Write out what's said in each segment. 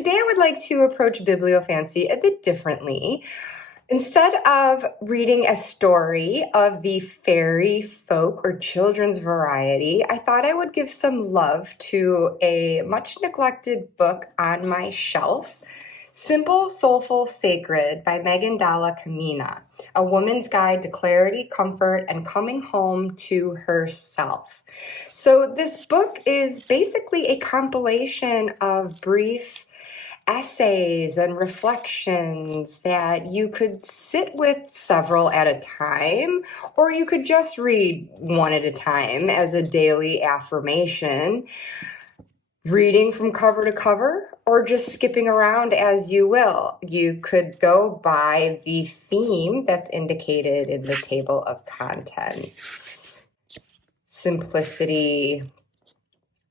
today I would like to approach Biblio-Fancy a bit differently. Instead of reading a story of the fairy, folk, or children's variety, I thought I would give some love to a much neglected book on my shelf, Simple, Soulful, Sacred by Dalla-Camina, a woman's guide to clarity, comfort, and coming home to herself. So this book is basically a compilation of brief essays and reflections that you could sit with several at a time, or you could just read one at a time as a daily affirmation, reading from cover to cover, or just skipping around as you will. You could go by the theme that's indicated in the table of contents: simplicity,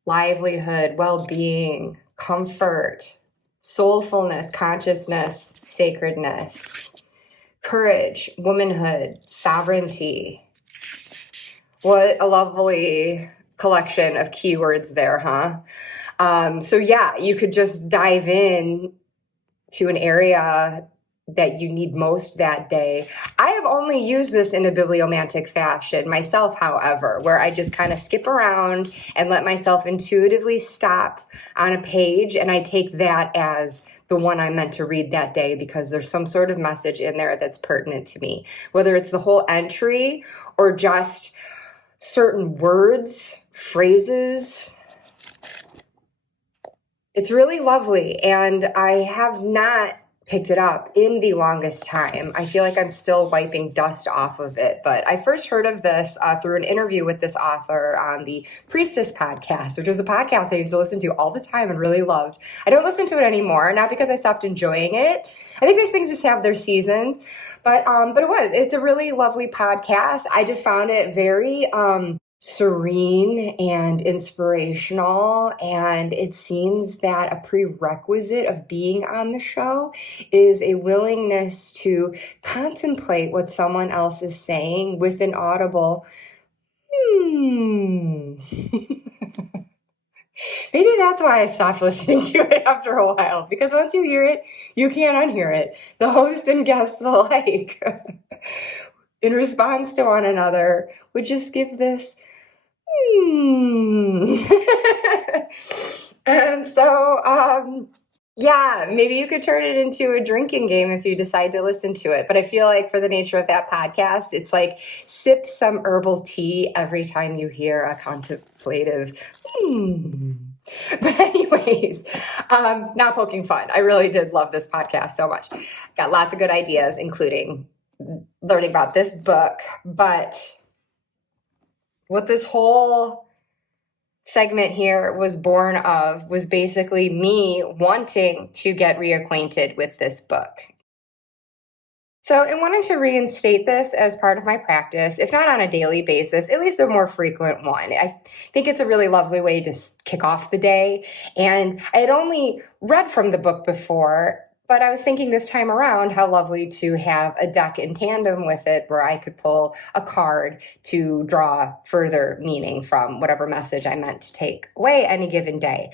livelihood, well-being, comfort, soulfulness, consciousness, sacredness, courage, womanhood, sovereignty. What a lovely collection of keywords there, huh? So yeah, you could just dive in to an area that you need most that day. I have only used this in a bibliomantic fashion myself, however, where I just kind of skip around and let myself intuitively stop on a page, and I take that as the one I'm meant to read that day because there's some sort of message in there that's pertinent to me, whether it's the whole entry or just certain words, phrases. It's really lovely, and I have not picked it up in the longest time. I feel like I'm still wiping dust off of it, but I first heard of this through an interview with this author on the Priestess podcast, which was a podcast I used to listen to all the time and really loved. I don't listen to it anymore, not because I stopped enjoying it. I think these things just have their seasons, but it's a really lovely podcast. I just found it very serene and inspirational, and it seems that a prerequisite of being on the show is a willingness to contemplate what someone else is saying with an audible Maybe that's why I stopped listening to it after a while, because once you hear it, you can't unhear it. The host and guests alike, in response to one another, would just give this And so, yeah, maybe you could turn it into a drinking game if you decide to listen to it. But I feel like for the nature of that podcast, it's like sip some herbal tea every time you hear a contemplative But anyways, not poking fun. I really did love this podcast so much. Got lots of good ideas, including learning about this book. But what this whole segment here was born of was basically me wanting to get reacquainted with this book. So in wanting to reinstate this as part of my practice, if not on a daily basis, at least a more frequent one, I think it's a really lovely way to kick off the day. And I had only read from the book before, but I was thinking this time around how lovely to have a deck in tandem with it where I could pull a card to draw further meaning from whatever message I meant to take away any given day.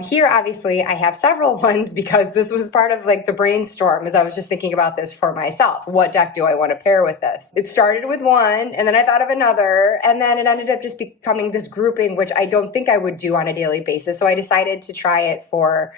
Here, obviously, I have several ones because this was part of like the brainstorm as I was just thinking about this for myself. What deck do I want to pair with this? It started with one, and then I thought of another, and then it ended up just becoming this grouping, which I don't think I would do on a daily basis. So I decided to try it for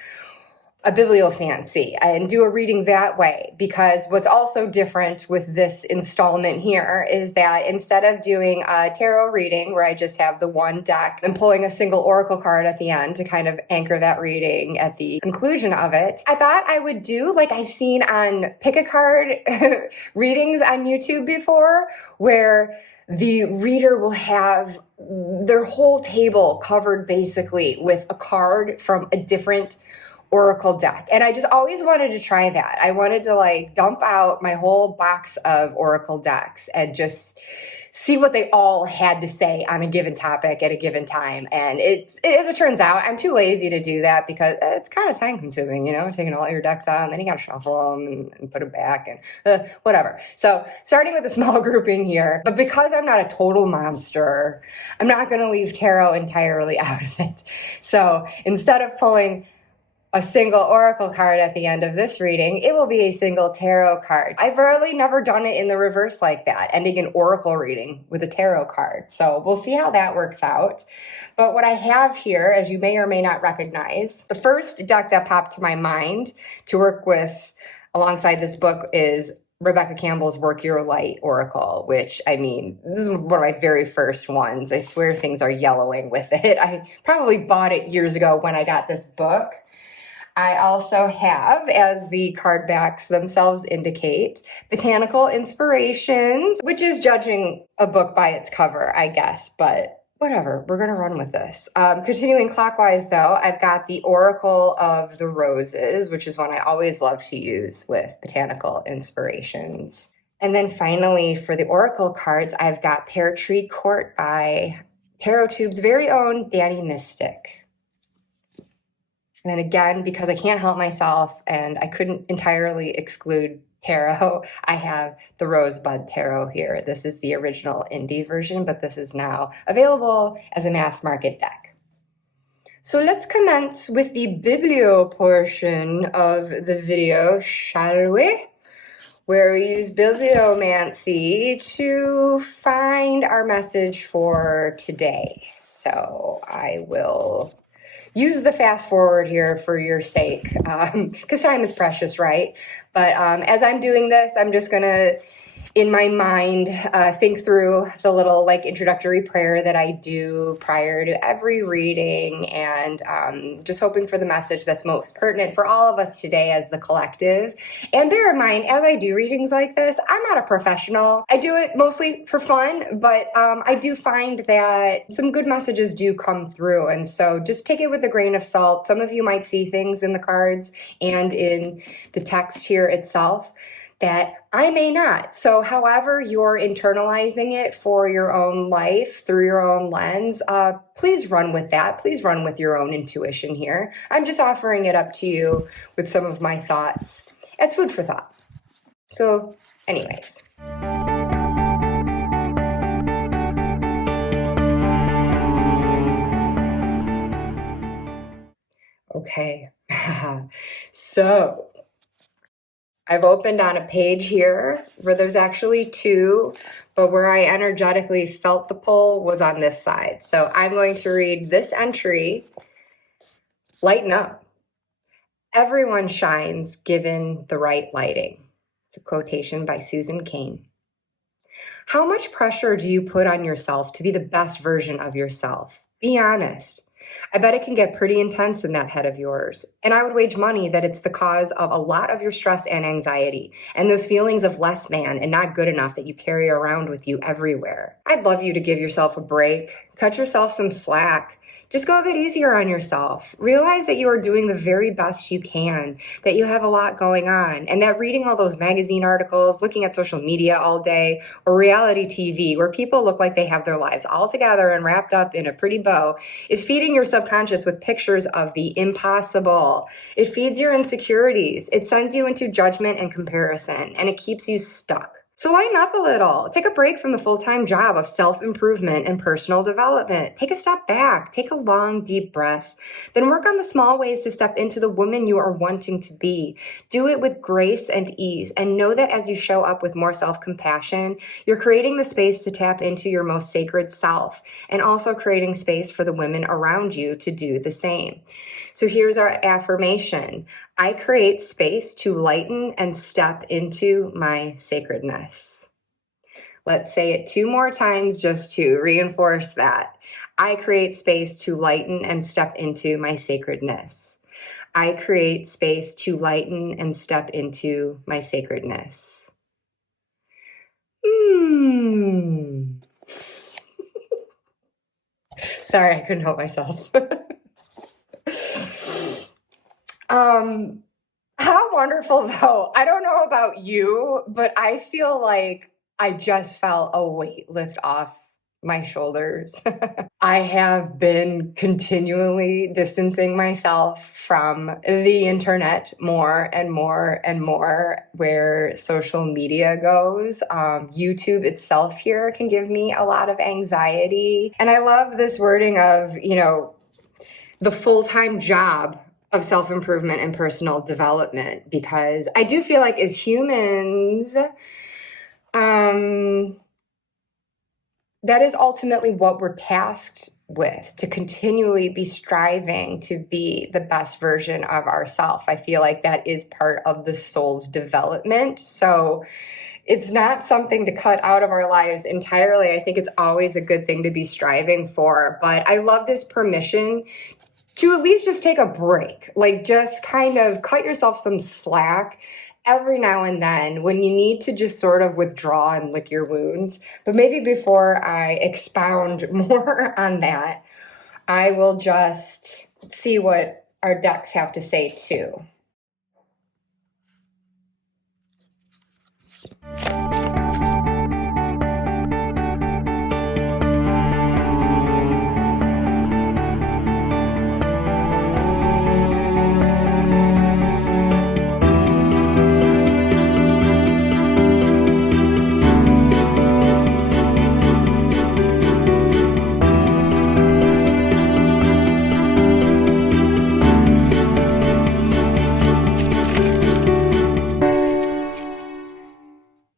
a Biblio-Fancy and do a reading that way, because what's also different with this installment here is that instead of doing a tarot reading where I just have the one deck and pulling a single oracle card at the end to kind of anchor that reading at the conclusion of it, I thought I would do like I've seen on pick a card readings on YouTube before, where the reader will have their whole table covered basically with a card from a different oracle deck. And I just always wanted to try that. I wanted to like dump out my whole box of oracle decks and just see what they all had to say on a given topic at a given time. And as it turns out, I'm too lazy to do that because it's kind of time consuming, you know, taking all your decks out and then you got to shuffle them and put them back and whatever. So starting with a small grouping here, but because I'm not a total monster, I'm not going to leave tarot entirely out of it. So instead of pulling a single oracle card at the end of this reading, it will be a single tarot card. I've really never done it in the reverse like that, ending an oracle reading with a tarot card. So we'll see how that works out. But what I have here, as you may or may not recognize, the first deck that popped to my mind to work with alongside this book is Rebecca Campbell's Work Your Light Oracle, which, I mean, this is one of my very first ones. I swear things are yellowing with it. I probably bought it years ago when I got this book. I also have, as the card backs themselves indicate, Botanical Inspirations, which is judging a book by its cover, I guess, but whatever, we're going to run with this. Continuing clockwise, though, I've got the Oracle of the Roses, which is one I always love to use with Botanical Inspirations. And then finally, for the Oracle cards, I've got Pear Tree Court by TarotTube's very own Danny Mystic. And then again, because I can't help myself and I couldn't entirely exclude tarot, I have the Rosebud Tarot here. This is the original indie version, but this is now available as a mass market deck. So let's commence with the biblio portion of the video, shall we? Where we use bibliomancy to find our message for today. So I will use the fast forward here for your sake, because time is precious, right? But as I'm doing this, I'm just going to, in my mind, think through the little introductory prayer that I do prior to every reading, and just hoping for the message that's most pertinent for all of us today as the collective. And bear in mind, as I do readings like this, I'm not a professional. I do it mostly for fun, but I do find that some good messages do come through. And so just take it with a grain of salt. Some of you might see things in the cards and in the text here itself that I may not. So however you're internalizing it for your own life through your own lens, please run with that. Please run with your own intuition here. I'm just offering it up to you with some of my thoughts as food for thought. So anyways. Okay, so I've opened on a page here where there's actually two, but where I energetically felt the pull was on this side. So I'm going to read this entry, Lighten Up. Everyone shines given the right lighting. It's a quotation by Susan Cain. How much pressure do you put on yourself to be the best version of yourself? Be honest. I bet it can get pretty intense in that head of yours. And I would wager money that it's the cause of a lot of your stress and anxiety and those feelings of less than and not good enough that you carry around with you everywhere. I'd love you to give yourself a break, cut yourself some slack. Just go a bit easier on yourself. Realize that you are doing the very best you can, that you have a lot going on, and that reading all those magazine articles, looking at social media all day, or reality TV where people look like they have their lives all together and wrapped up in a pretty bow is feeding your subconscious with pictures of the impossible. It feeds your insecurities. It sends you into judgment and comparison, and it keeps you stuck. So lighten up a little. Take a break from the full-time job of self-improvement and personal development. Take a step back. Take a long, deep breath. Then work on the small ways to step into the woman you are wanting to be. Do it with grace and ease, and know that as you show up with more self-compassion, you're creating the space to tap into your most sacred self, and also creating space for the women around you to do the same. So here's our affirmation. I create space to lighten and step into my sacredness. Let's say it 2 more times just to reinforce that. I create space to lighten and step into my sacredness. I create space to lighten and step into my sacredness. Sorry, I couldn't help myself. How wonderful though. I don't know about you, but I feel like I just felt a weight lift off my shoulders. I have been continually distancing myself from the internet more and more and more where social media goes. YouTube itself here can give me a lot of anxiety. And I love this wording of, the full-time job of self-improvement and personal development, because I do feel like as humans, that is ultimately what we're tasked with, to continually be striving to be the best version of ourselves. I feel like that is part of the soul's development. So it's not something to cut out of our lives entirely. I think it's always a good thing to be striving for. But I love this permission to at least just take a break, like just kind of cut yourself some slack every now and then when you need to just sort of withdraw and lick your wounds. But maybe before I expound more on that, I will just see what our decks have to say too.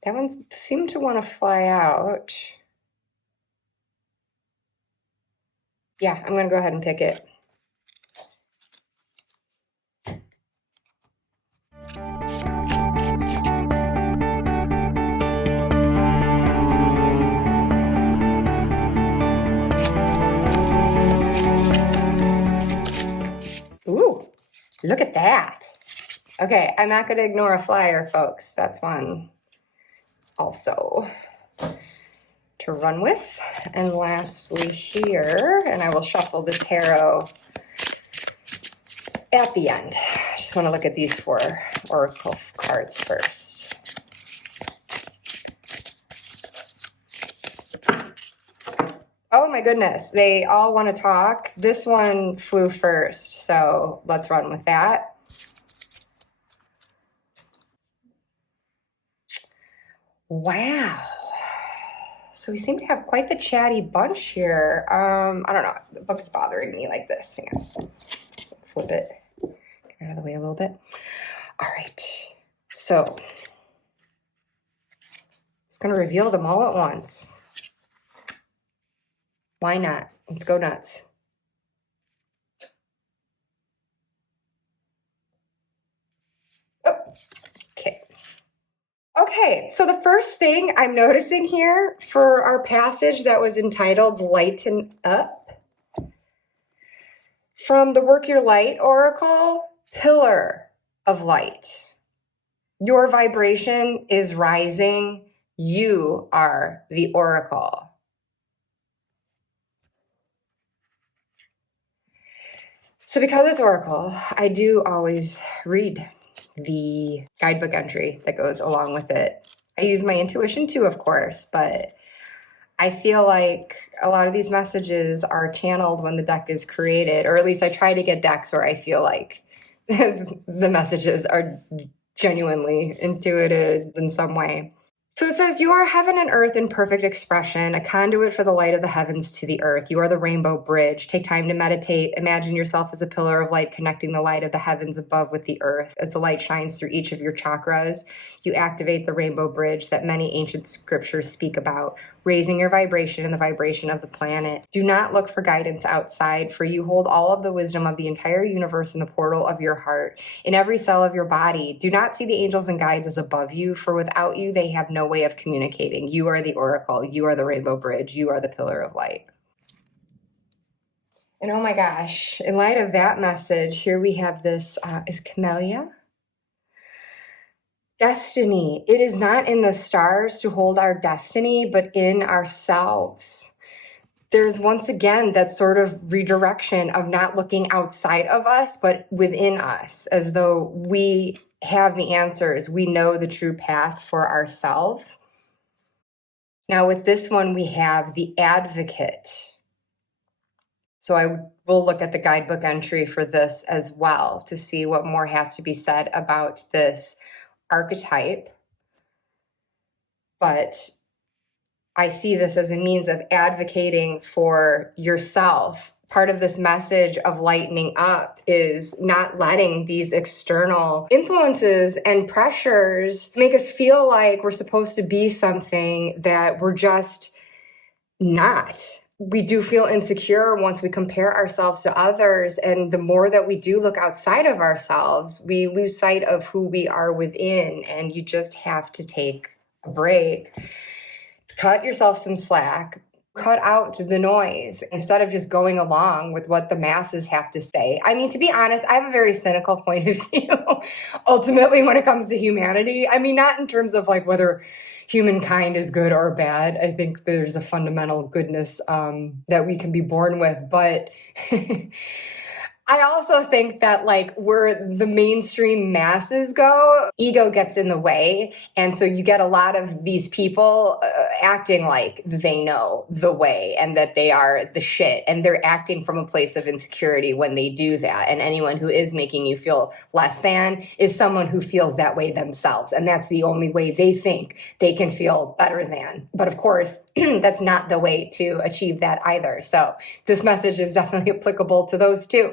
That one seemed to want to fly out. Yeah, I'm going to go ahead and pick it. Ooh, look at that. Okay, I'm not going to ignore a flyer, folks. That's one also to run with. And lastly here, and I will shuffle the tarot at the end. I just want to look at these 4 oracle cards first. Oh my goodness, they all want to talk. This one flew first, so let's run with that. Wow. So we seem to have quite the chatty bunch here. I don't know. The book's bothering me like this. Hang on. Flip it. Get out of the way a little bit. All right. So it's going to reveal them all at once. Why not? Let's go nuts. Oh, okay. Okay, so the first thing I'm noticing here for our passage that was entitled Lighten Up, from the Work Your Light Oracle, Pillar of Light. Your vibration is rising. You are the oracle. So because it's oracle, I do always read the guidebook entry that goes along with it. I use my intuition too, of course, but I feel like a lot of these messages are channeled when the deck is created, or at least I try to get decks where I feel like the messages are genuinely intuitive in some way. So it says, you are heaven and earth in perfect expression, a conduit for the light of the heavens to the earth. You are the rainbow bridge. Take time to meditate. Imagine yourself as a pillar of light connecting the light of the heavens above with the earth. As the light shines through each of your chakras, you activate the rainbow bridge that many ancient scriptures speak about, raising your vibration and the vibration of the planet. Do not look for guidance outside, for you hold all of the wisdom of the entire universe in the portal of your heart, in every cell of your body. Do not see the angels and guides as above you, for without you, they have no way of communicating. You are the oracle. You are the rainbow bridge. You are the pillar of light. And oh my gosh, in light of that message, here we have this, is Camellia? Destiny. It is not in the stars to hold our destiny, but in ourselves. There's once again that sort of redirection of not looking outside of us, but within us, as though we have the answers. We know the true path for ourselves. Now with this one, we have the Advocate. So I will look at the guidebook entry for this as well to see what more has to be said about this archetype. But I see this as a means of advocating for yourself, part of this message of lightening up is not letting these external influences and pressures make us feel like we're supposed to be something that we're just not. We do feel insecure once we compare ourselves to others. And the more that we do look outside of ourselves, we lose sight of who we are within. And you just have to take a break, cut yourself some slack, cut out the noise instead of just going along with what the masses have to say. I mean, to be honest, I have a very cynical point of view, ultimately, when it comes to humanity. I mean, not in terms of like whether humankind is good or bad. I think there's a fundamental goodness that we can be born with. But I also think that like where the mainstream masses go, ego gets in the way. And so you get a lot of these people acting like they know the way and that they are the shit. And they're acting from a place of insecurity when they do that. And anyone who is making you feel less than is someone who feels that way themselves. And that's the only way they think they can feel better than. But of course, that's not the way to achieve that either. So this message is definitely applicable to those too.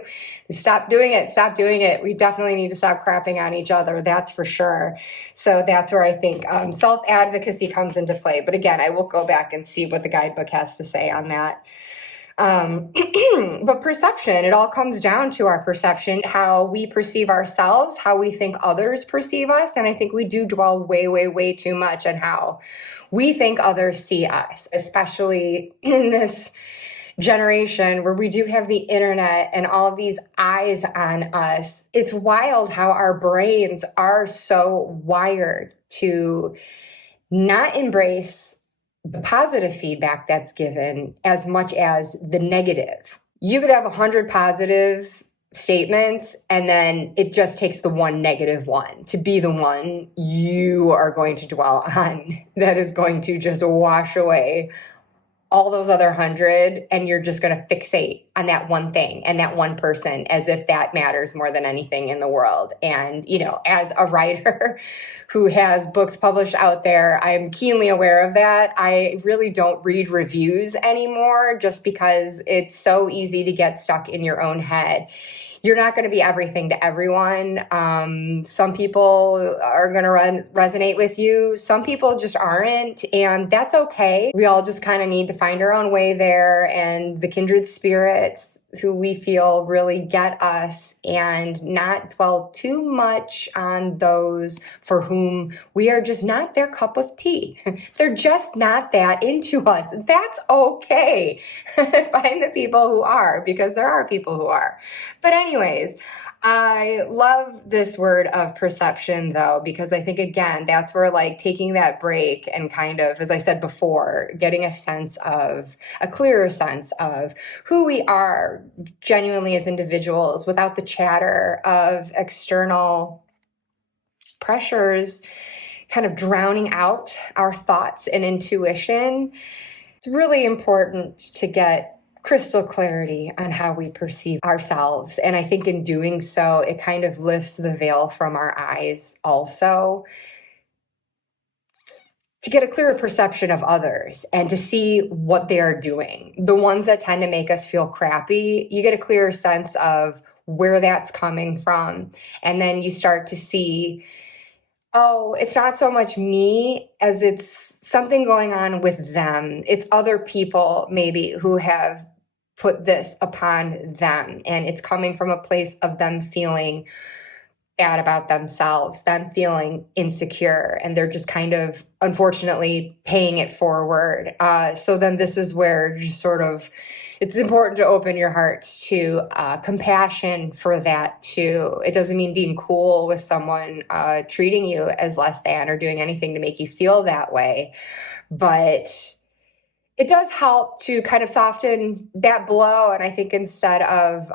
Stop doing it. Stop doing it. We definitely need to stop crapping on each other. That's for sure. So that's where I think self-advocacy comes into play. But again, I will go back and see what the guidebook has to say on that. But perception, it all comes down to our perception, how we perceive ourselves, how we think others perceive us. And I think we do dwell way, way, way too much on how we think others see us, especially in this generation where we do have the internet and all of these eyes on us. It's wild how our brains are so wired to not embrace the positive feedback that's given as much as the negative. You could have 100 positive statements, and then it just takes the one negative one to be the one you are going to dwell on that is going to just wash away all those other 100, and you're just going to fixate on that one thing and that one person as if that matters more than anything in the world. And, you know, as a writer who has books published out there, I'm keenly aware of that. I really don't read reviews anymore just because it's so easy to get stuck in your own head. You're not going to be everything to everyone. Some people are going to resonate with you. Some people just aren't, and that's okay. We all just kind of need to find our own way there, and the kindred spirits who we feel really get us, and not dwell too much on those for whom we are just not their cup of tea. They're just not that into us. That's okay. Find the people who are, because there are people who are. But anyways, I love this word of perception though, because I think again, that's where like taking that break and kind of, as I said before, getting a clearer sense of who we are genuinely as individuals without the chatter of external pressures kind of drowning out our thoughts and intuition. It's really important to get crystal clarity on how we perceive ourselves. And I think in doing so, it kind of lifts the veil from our eyes also to get a clearer perception of others and to see what they are doing. The ones that tend to make us feel crappy, you get a clearer sense of where that's coming from. And then you start to see, oh, it's not so much me as it's something going on with them. It's other people maybe who have put this upon them. And it's coming from a place of them feeling bad about themselves, them feeling insecure, and they're just kind of, unfortunately, paying it forward. So then this is where just sort of, it's important to open your heart to compassion for that too. It doesn't mean being cool with someone treating you as less than or doing anything to make you feel that way. But it does help to kind of soften that blow. And I think instead of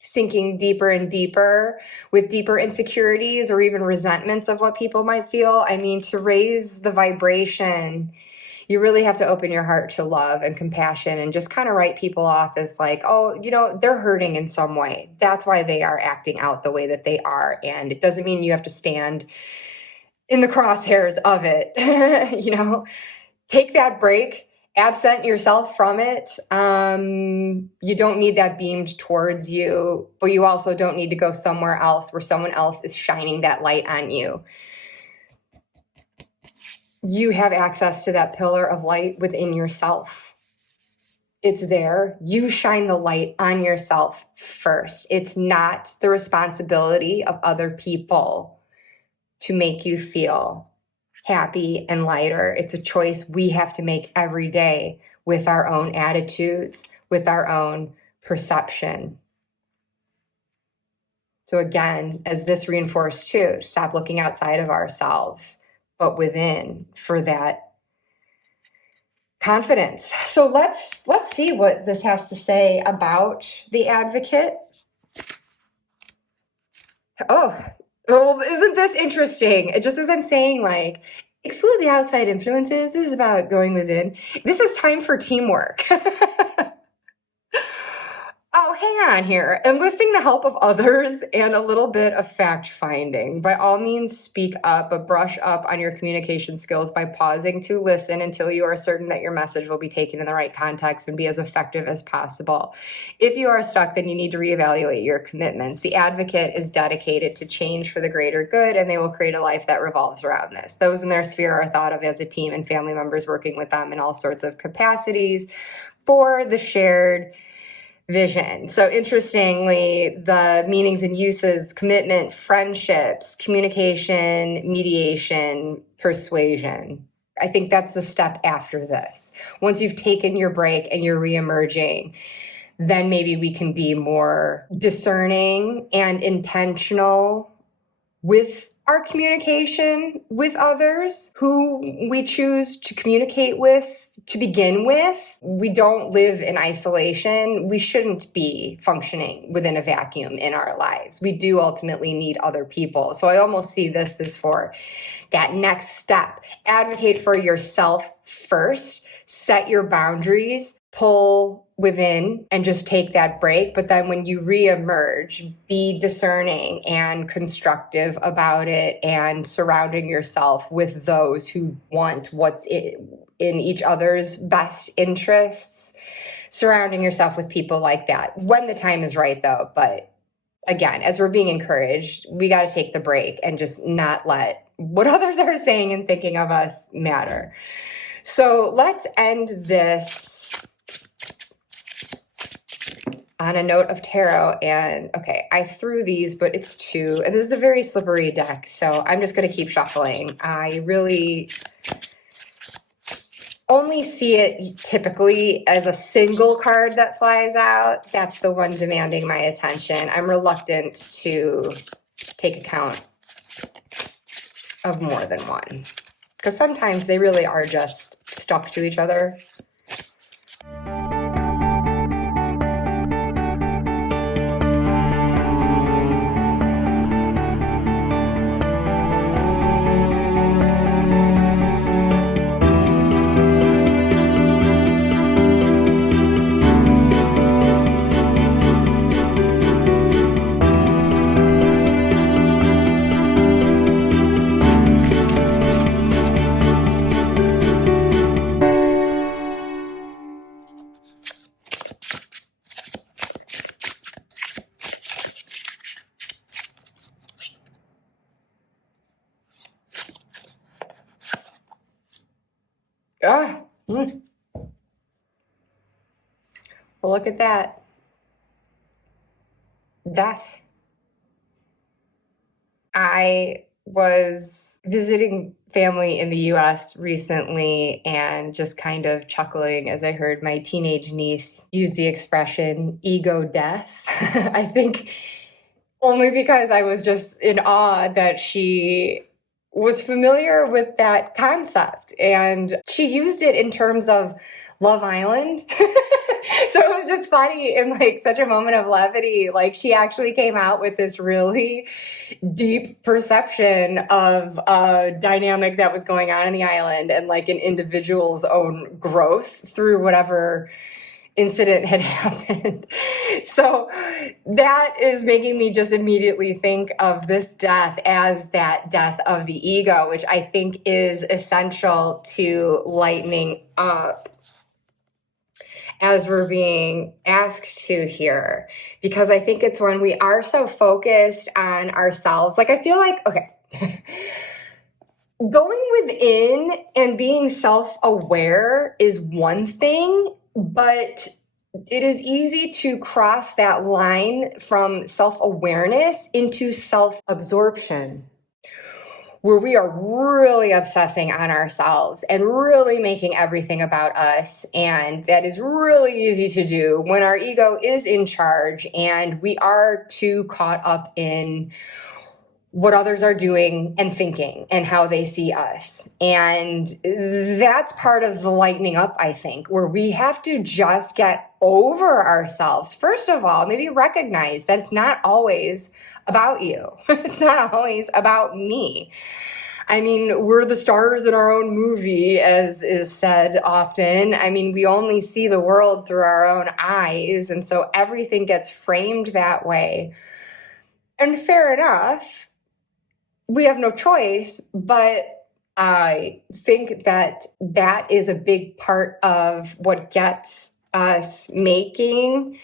sinking deeper and deeper with deeper insecurities or even resentments of what people might feel, I mean, to raise the vibration, you really have to open your heart to love and compassion and just kind of write people off as like, oh, you know, they're hurting in some way. That's why they are acting out the way that they are. And it doesn't mean you have to stand in the crosshairs of it. You know, take that break absent yourself from it. You don't need that beamed towards you, but you also don't need to go somewhere else where someone else is shining that light on you. You have access to that pillar of light within yourself. It's there. You shine the light on yourself first. It's not the responsibility of other people to make you feel happy and lighter. It's a choice we have to make every day with our own attitudes, with our own perception. So again, as this reinforced too, stop looking outside of ourselves, but within for that confidence. So let's see what this has to say about the advocate. Oh, well, isn't this interesting? Just as I'm saying, like, exclude the outside influences. This is about going within. This is time for teamwork. Oh, hang on here. Enlisting the help of others and a little bit of fact-finding. By all means, speak up, but brush up on your communication skills by pausing to listen until you are certain that your message will be taken in the right context and be as effective as possible. If you are stuck, then you need to reevaluate your commitments. The advocate is dedicated to change for the greater good, and they will create a life that revolves around this. Those in their sphere are thought of as a team and family members working with them in all sorts of capacities for the shared vision. So interestingly, the meanings and uses: commitment, friendships, communication, mediation, persuasion. I think that's the step after this. Once you've taken your break and you're reemerging, then maybe we can be more discerning and intentional with our communication with others who we choose to communicate with. To begin with, we don't live in isolation. We shouldn't be functioning within a vacuum in our lives. We do ultimately need other people. So I almost see this as for that next step. Advocate for yourself first. Set your boundaries. Pull within and just take that break. But then when you reemerge, be discerning and constructive about it and surrounding yourself with those who want what's in each other's best interests. Surrounding yourself with people like that when the time is right, though. But again, as we're being encouraged, we got to take the break and just not let what others are saying and thinking of us matter. So let's end this on a note of tarot. And okay, I threw these, but it's two, and this is a very slippery deck, so I'm just going to keep shuffling. I really only see it typically as a single card that flies out. That's the one demanding my attention. I'm reluctant to take account of more than one, because sometimes they really are just stuck to each other. Well, look at that. Death. I was visiting family in the US recently and just kind of chuckling as I heard my teenage niece use the expression ego death. I think only because I was just in awe that she was familiar with that concept, and she used it in terms of Love Island. So it was just funny in like such a moment of levity. Like she actually came out with this really deep perception of a dynamic that was going on in the island and like an individual's own growth through whatever incident had happened. So that is making me just immediately think of this death as that death of the ego, which I think is essential to lightening up as we're being asked to here, because I think it's when we are so focused on ourselves. Like, I feel like, okay, going within and being self-aware is one thing, but it is easy to cross that line from self-awareness into self-absorption, where we are really obsessing on ourselves and really making everything about us. And that is really easy to do when our ego is in charge and we are too caught up in what others are doing and thinking and how they see us. And that's part of the lightening up, I think, where we have to just get over ourselves. First of all, maybe recognize that it's not always about you. It's not always about me. I mean, we're the stars in our own movie, as is said often. I mean, we only see the world through our own eyes, and so everything gets framed that way. And fair enough, we have no choice, but I think that that is a big part of what gets us making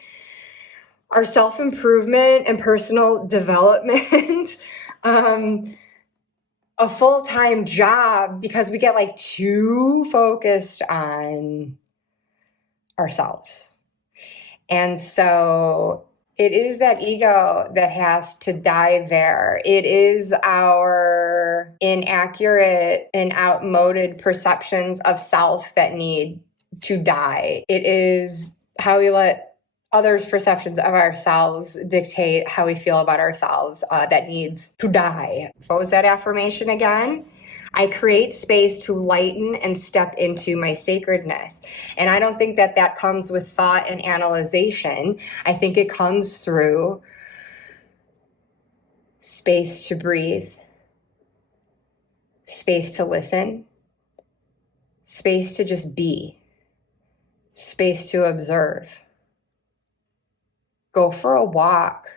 our self-improvement and personal development a full-time job, because we get like too focused on ourselves. And so it is that ego that has to die there. It is our inaccurate and outmoded perceptions of self that need to die. It is how we let others' perceptions of ourselves dictate how we feel about ourselves that needs to die. What was that affirmation again? I create space to lighten and step into my sacredness. And I don't think that that comes with thought and analyzation. I think it comes through space to breathe, space to listen, space to just be, space to observe. Go for a walk.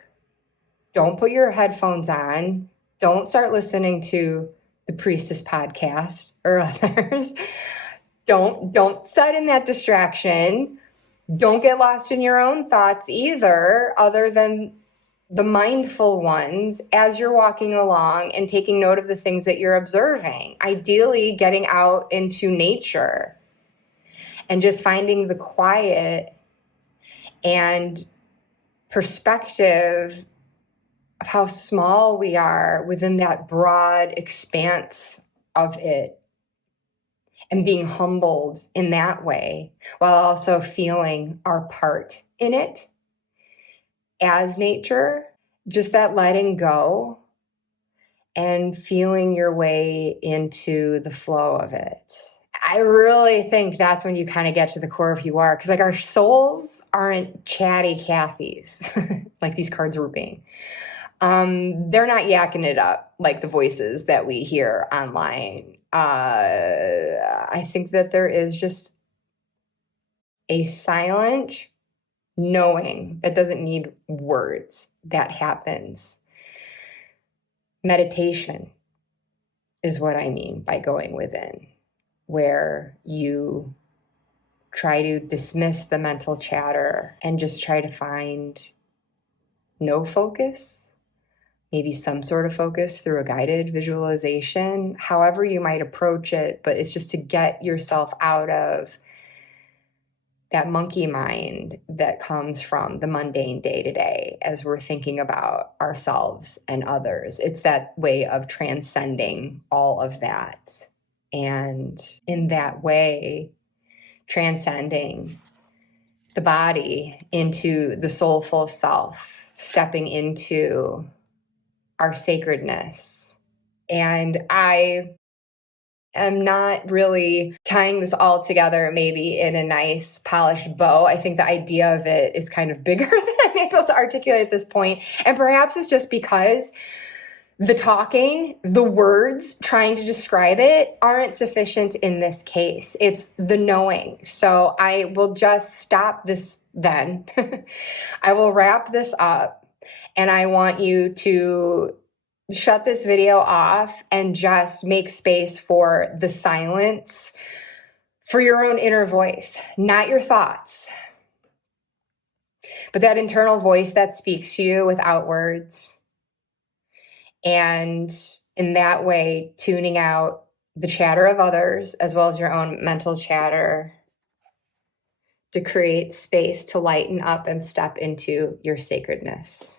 Don't put your headphones on. Don't start listening to the Priestess podcast or others. Don't set in that distraction. Don't get lost in your own thoughts either, other than the mindful ones as you're walking along and taking note of the things that you're observing. Ideally, getting out into nature and just finding the quiet and perspective of how small we are within that broad expanse of it, and being humbled in that way, while also feeling our part in it as nature. Just that letting go and feeling your way into the flow of it. I really think that's when you kind of get to the core of who you are, because like our souls aren't chatty Cathys, like these cards were being. They're not yakking it up like the voices that we hear online. I think that there is just a silent knowing that doesn't need words that happens. Meditation is what I mean by going within, where you try to dismiss the mental chatter and just try to find no focus, maybe some sort of focus through a guided visualization, however you might approach it, but it's just to get yourself out of that monkey mind that comes from the mundane day-to-day as we're thinking about ourselves and others. It's that way of transcending all of that. And in that way, transcending the body into the soulful self, stepping into our sacredness. And I am not really tying this all together maybe in a nice polished bow. I think the idea of it is kind of bigger than I'm able to articulate at this point. And perhaps it's just because the talking, the words trying to describe it aren't sufficient in this case. It's the knowing. So I will just stop this then. I will wrap this up, and I want you to shut this video off and just make space for the silence for your own inner voice, not your thoughts, but that internal voice that speaks to you without words. And in that way, tuning out the chatter of others as well as your own mental chatter to create space to lighten up and step into your sacredness.